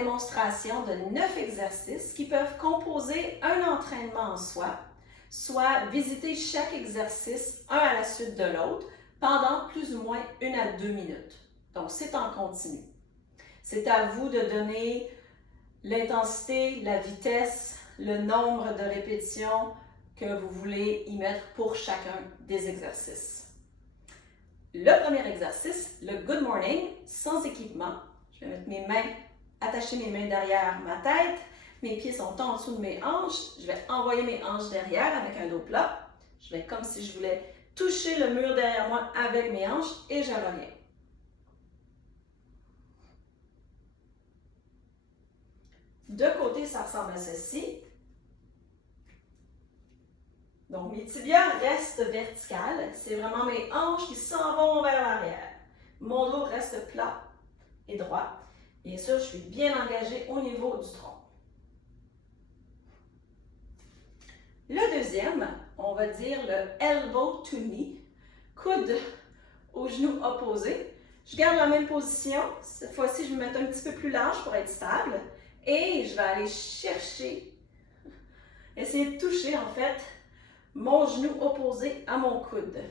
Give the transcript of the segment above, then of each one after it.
démonstration de 9 exercices qui peuvent composer un entraînement en soi, soit visiter chaque exercice un à la suite de l'autre pendant plus ou moins 1 à 2 minutes. Donc, c'est en continu. C'est à vous de donner l'intensité, la vitesse, le nombre de répétitions que vous voulez y mettre pour chacun des exercices. Le premier exercice, le Good Morning, sans équipement. Je vais mettre mes mains, attacher mes mains derrière ma tête. Mes pieds sont en dessous de mes hanches. Je vais envoyer mes hanches derrière avec un dos plat. Je vais comme si je voulais toucher le mur derrière moi avec mes hanches et je reviens. De côté, ça ressemble à ceci. Donc, mes tibias restent verticales. C'est vraiment mes hanches qui s'en vont vers l'arrière. Mon dos reste plat et droit. Bien sûr, je suis bien engagée au niveau du tronc. Le deuxième, on va dire le elbow to knee. Coude au genou opposé. Je garde la même position. Cette fois-ci, je vais me mettre un petit peu plus large pour être stable. Et je vais aller chercher, essayer de toucher en fait mon genou opposé à mon coude.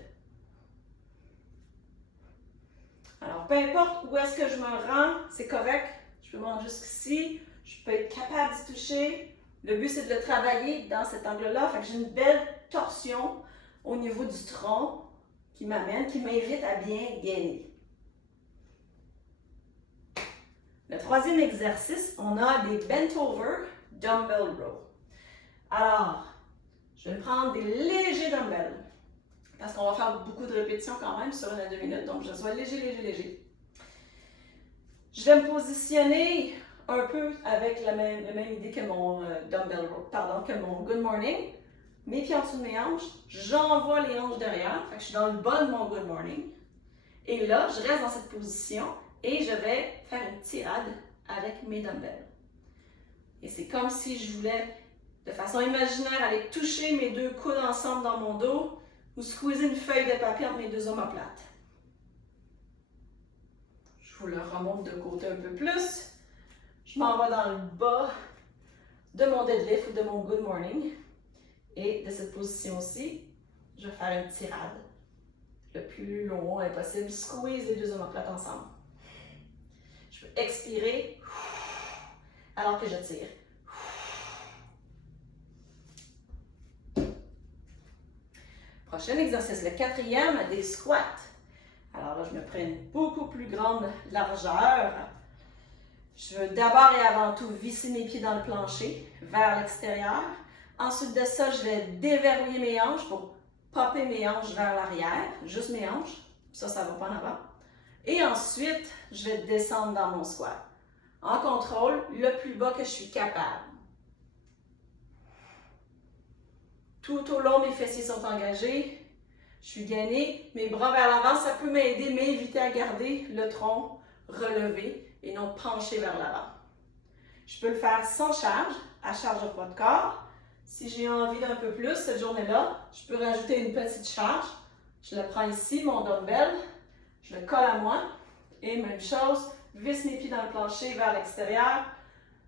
Alors, peu importe où est-ce que je me rends, c'est correct. Je peux me rendre jusqu'ici. Je peux être capable d'y toucher. Le but, c'est de le travailler dans cet angle-là. Fait que j'ai une belle torsion au niveau du tronc qui m'invite à bien gainer. Le troisième exercice, on a des bent over dumbbell row. Alors, je vais me prendre des légers dumbbells parce qu'on va faire beaucoup de répétitions quand même sur 1 à 2 minutes, donc je sois léger. Je vais me positionner un peu avec la même idée que mon dumbbell row, que mon good morning. Mes pieds en dessous de mes hanches, j'envoie les hanches derrière, fait que je suis dans le bas de mon good morning. Et là, je reste dans cette position. Et je vais faire une tirade avec mes dumbbells. Et c'est comme si je voulais, de façon imaginaire, aller toucher mes deux coudes ensemble dans mon dos ou squeezer une feuille de papier entre mes deux omoplates. Je vous le remonte de côté un peu plus. Je m'en vais dans le bas de mon deadlift ou de mon good morning. Et de cette position-ci, je vais faire une tirade. Le plus long possible, squeeze les deux omoplates ensemble. Je peux expirer alors que je tire. Prochain exercice, le quatrième, des squats. Alors là, je me prends une beaucoup plus grande largeur. Je veux d'abord et avant tout visser mes pieds dans le plancher vers l'extérieur. Ensuite de ça, je vais déverrouiller mes hanches pour popper mes hanches vers l'arrière, juste mes hanches. Ça va pas en avant. Et ensuite, je vais descendre dans mon squat. En contrôle, le plus bas que je suis capable. Tout au long, mes fessiers sont engagés. Je suis gainée. Mes bras vers l'avant, ça peut m'inviter à garder le tronc relevé et non penché vers l'avant. Je peux le faire sans charge, à charge de poids de corps. Si j'ai envie d'un peu plus cette journée-là, je peux rajouter une petite charge. Je le prends ici, mon dumbbell. Je le colle à moi et même chose, visse mes pieds dans le plancher vers l'extérieur,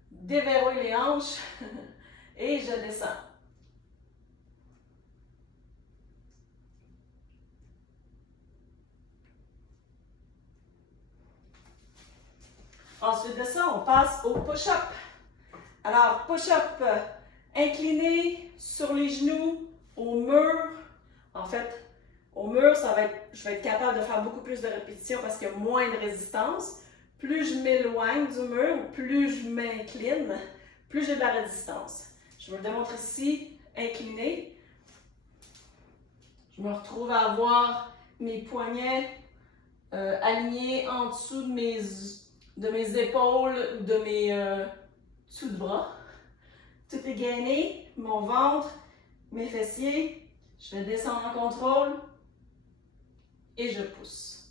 déverrouille les hanches et je descends. Ensuite de ça, on passe au push-up. Alors, push-up incliné sur les genoux, au mur. En fait, au mur, je vais être capable de faire beaucoup plus de répétitions parce qu'il y a moins de résistance. Plus je m'éloigne du mur, plus je m'incline, plus j'ai de la résistance. Je me le démontre ici, incliné. Je me retrouve à avoir mes poignets alignés en dessous de mes épaules ou de mes dessous de bras. Tout est gainé, mon ventre, mes fessiers. Je vais descendre en contrôle. Et je pousse.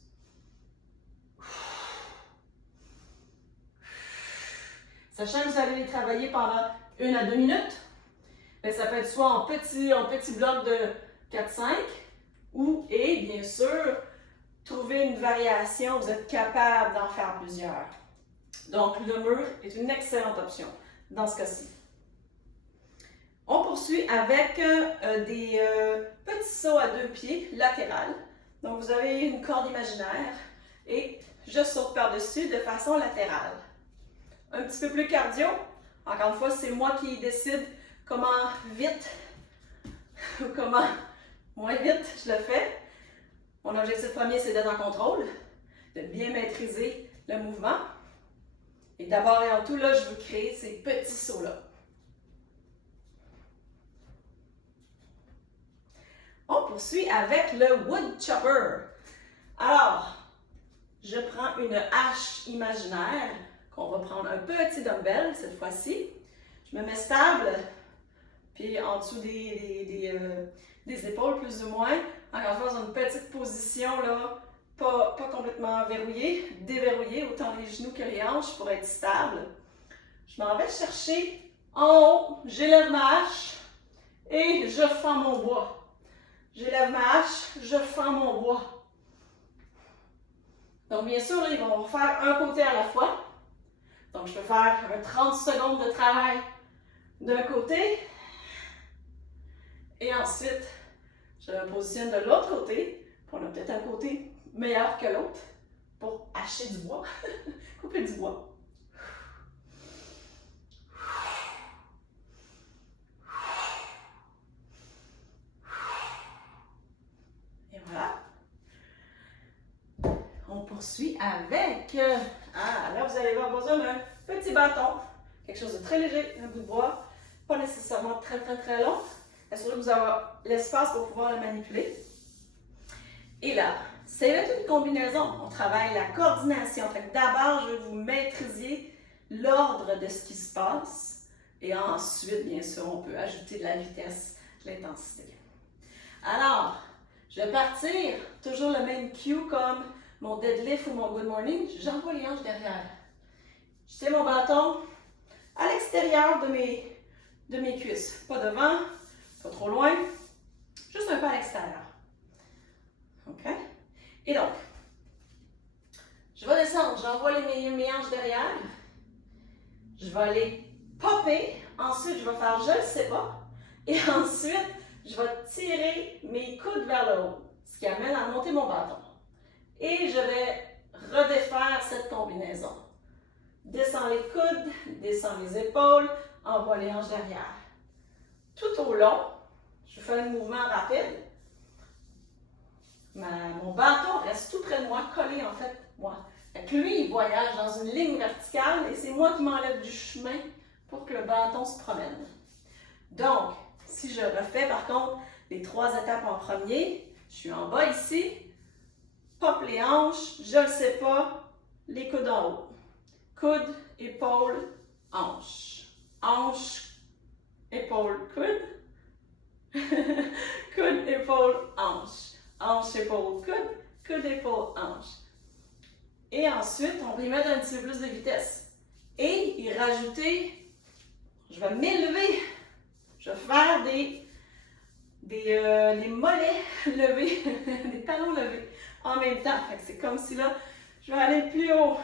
Sachant que vous allez les travailler pendant 1 à 2 minutes, bien, ça peut être soit en petit bloc de 4-5 et bien sûr, trouver une variation, vous êtes capable d'en faire plusieurs. Donc, le mur est une excellente option dans ce cas-ci. On poursuit avec des petits sauts à 2 pieds latérales. Donc, vous avez une corde imaginaire et je saute par-dessus de façon latérale. Un petit peu plus cardio. Encore une fois, c'est moi qui décide comment vite ou comment moins vite je le fais. Mon objectif premier, c'est d'être en contrôle, de bien maîtriser le mouvement. Et d'abord et en tout, là, je veux créer ces petits sauts-là. On poursuit avec le wood chopper. Alors, je prends une hache imaginaire, qu'on va prendre un petit dumbbell cette fois-ci. Je me mets stable, puis en dessous des épaules plus ou moins. Encore une fois, dans une petite position, là, pas complètement verrouillée, déverrouillée, autant les genoux que les hanches pour être stable. Je m'en vais chercher en haut, j'élève ma hache et je fends mon bois. J'élève ma hache, je fends mon bois. Donc, bien sûr, là, ils vont faire un côté à la fois. Donc, je peux faire un 30 secondes de travail d'un côté. Et ensuite, je me positionne de l'autre côté. On a peut-être un côté meilleur que l'autre pour hacher du bois, couper du bois. Et voilà. On poursuit avec, là vous allez avoir besoin d'un petit bâton, quelque chose de très léger, un bout de bois, pas nécessairement très long. Assurez que vous avez l'espace pour pouvoir le manipuler. Et là, c'est une combinaison. On travaille la coordination. D'abord, je veux que vous maîtrisiez l'ordre de ce qui se passe. Et ensuite, bien sûr, on peut ajouter de la vitesse, de l'intensité. Alors, je vais partir, toujours le même cue comme mon deadlift ou mon good morning. J'envoie les hanches derrière. Je tiens mon bâton à l'extérieur de mes cuisses. Pas devant, pas trop loin, juste un peu à l'extérieur. OK? Et donc, je vais descendre, j'envoie mes hanches derrière. Je vais aller popper. Ensuite, je vais faire je ne sais pas. Et ensuite, je vais tirer mes coudes vers le haut, ce qui amène à monter mon bâton. Et je vais redéfaire cette combinaison. Descends les coudes, descends les épaules, envoie les hanches derrière. Tout au long, je fais un mouvement rapide. Mon bâton reste tout près de moi, collé en fait, moi. Lui, il voyage dans une ligne verticale et c'est moi qui m'enlève du chemin pour que le bâton se promène. Donc, si je refais par contre les 3 étapes en premier, je suis en bas ici, pop les hanches, je ne sais pas, les coudes en haut. Coude, épaule, hanche. Hanche, épaule, coude. Coude, épaule, hanche. Hanche, épaule, coude. Coude, épaule, hanche. Et ensuite, on va y mettre un petit peu plus de vitesse. Et y rajouter, je vais m'élever. Je vais faire les mollets levés, des talons levés en même temps. C'est comme si là, je vais aller plus haut.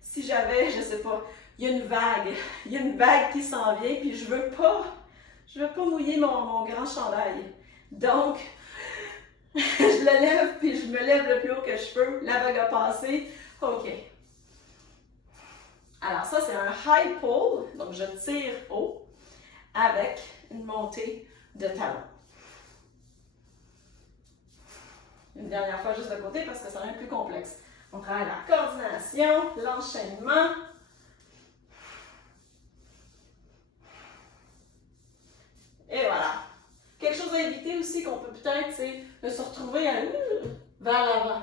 Si j'avais, je sais pas, il y a une vague qui s'en vient, puis je veux pas mouiller mon grand chandail. Donc, je le lève, puis je me lève le plus haut que je peux. La vague a passé. OK. Alors ça, c'est un high pull, donc je tire haut avec une montée de talon. Une dernière fois juste de côté parce que ça devient plus complexe. On travaille la coordination, l'enchaînement. Et voilà. Quelque chose à éviter aussi qu'on peut peut-être, c'est de se retrouver vers l'avant.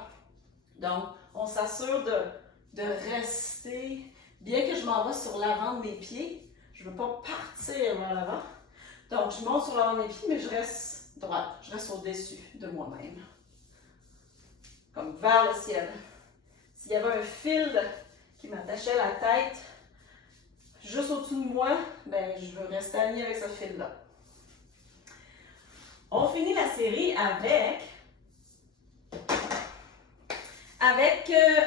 Donc, on s'assure de rester, bien que je m'en vais sur l'avant de mes pieds, je ne veux pas partir vers l'avant. Donc, je monte sur l'avant de mes pieds, mais je reste droite, je reste au-dessus de moi-même. Comme vers le ciel. S'il y avait un fil qui m'attachait la tête juste au-dessus de moi, ben, je veux rester aligné avec ce fil-là. On finit la série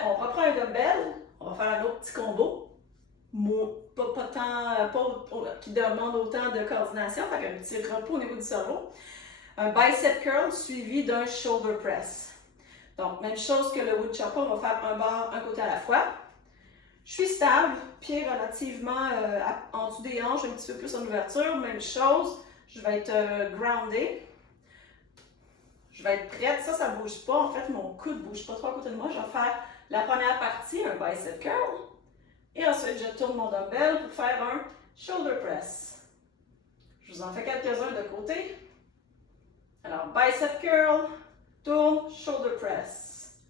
on reprend un dumbbell, on va faire un autre petit combo. qui demande autant de coordination, fait un petit repos au niveau du cerveau. Un bicep curl suivi d'un shoulder press. Donc, même chose que le woodchopper, on va faire un côté à la fois. Je suis stable, pied relativement en dessous des hanches, un petit peu plus en ouverture. Même chose, je vais être grounded. Je vais être prête. Ça ne bouge pas. En fait, mon coude ne bouge pas trop à côté de moi. Je vais faire la première partie, un bicep curl. Et ensuite, je tourne mon dumbbell pour faire un shoulder press. Je vous en fais quelques-uns de côté. Alors, bicep curl, tourne, shoulder press.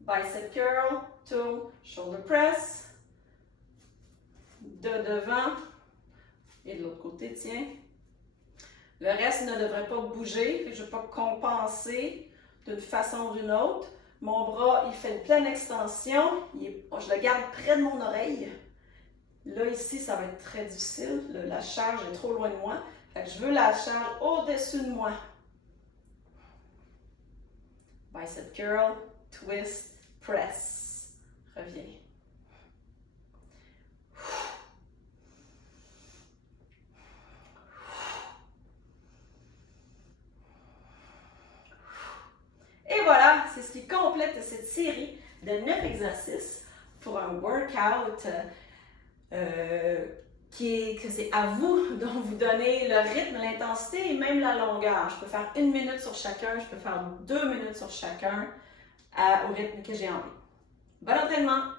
Bicep curl, tourne, shoulder press. De devant et de l'autre côté, tiens. Le reste ne devrait pas bouger, je ne vais pas compenser d'une façon ou d'une autre. Mon bras, il fait une pleine extension, je le garde près de mon oreille. Là, ici, ça va être très difficile, la charge est trop loin de moi. Fait que je veux la charge au-dessus de moi. Bicep curl, twist, press. Reviens. Et voilà, c'est ce qui complète cette série de 9 exercices pour un workout que c'est à vous de vous donner le rythme, l'intensité et même la longueur. Je peux faire 1 minute sur chacun, je peux faire 2 minutes sur chacun au rythme que j'ai envie. Bon entraînement!